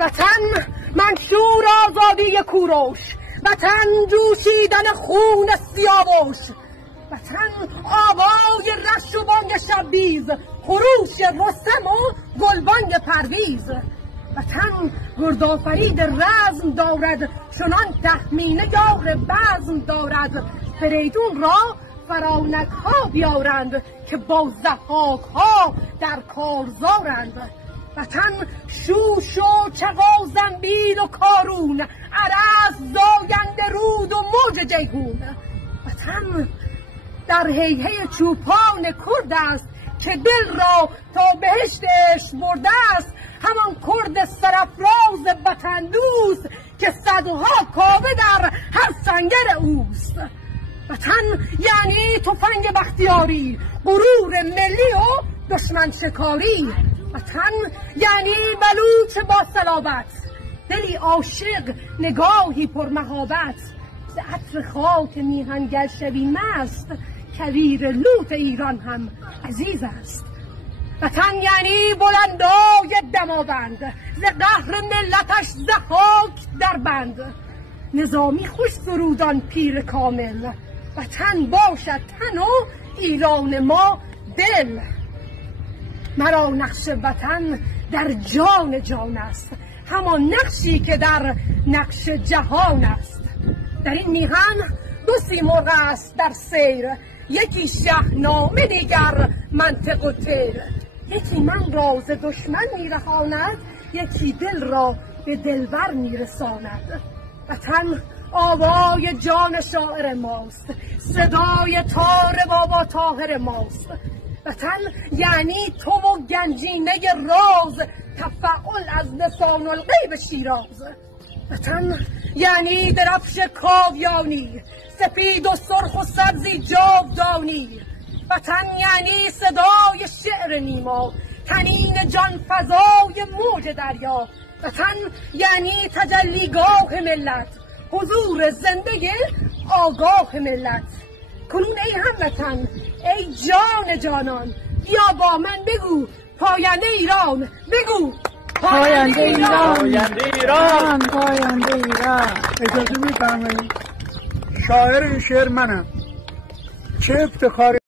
وطن منشور آزادی کوروش، وطن جوشیدن خون سیاوش، وطن آوای رش و بانگ شبیز، خروش رستم و گلبانگ پرویز. وطن گردآفرید رزم دارد، چنان تخمینه یار بزم دارد. فریدون را فرانک ها بیارند، که با ضحاک ها در کارزارند. وطن شوش و چغا زنبیل و کارون، عرض زاینده رود و موج جیهون. وطن در هیهی چوپان کرد است، که دل را تا بهشتش برده است. همان کرد سرافراز وطن دوست، که صدها کابه در هر سنگر اوست. وطن یعنی تفنگ بختیاری، غرور ملی و دشمن شکاری. وطن یعنی بلوچ با صلابت، دلی عاشق نگاهی پرمهابت. ز عطر خاک میهنگر شوی مست، کویر لوت ایران هم عزیز است. وطن یعنی بلندای دماوند، ز قهر ملتش ضحاک در بند. نظامی خوش سرودان پیر کامل، وطن باشد تن و ایران ما دل. مرا نقش وطن در جان جان است، همان نقشی که در نقش جهان است. در این میهن دو سیمرغ است در سیر، یکی شاهنامه دیگر منطق و طیر. یکی من را ز دشمن میرهاند، یکی دل را به دلبر میرساند. وطن آوای جان شاعر ماست، صدای تار بابا طاهر ماست. وطن یعنی تو و گنجینه راز، تفعل از لسان الغیب شیراز. وطن یعنی درفش کاویانی، سپید و سرخ و سبزی جاودانی. وطن یعنی صدای شعر نیما، تنین جان فضای موج دریا. وطن یعنی تجلیگاه ملت، حضور زنده آگاه ملت. کنون ای هموطن، ای جان جانان، بیا با من بگو پاینده ایران. بگو پاینده ایران، پاینده ایران، پاینده ایران. اجازه میفرمایید شاعر این شعر منم. چه افتخاری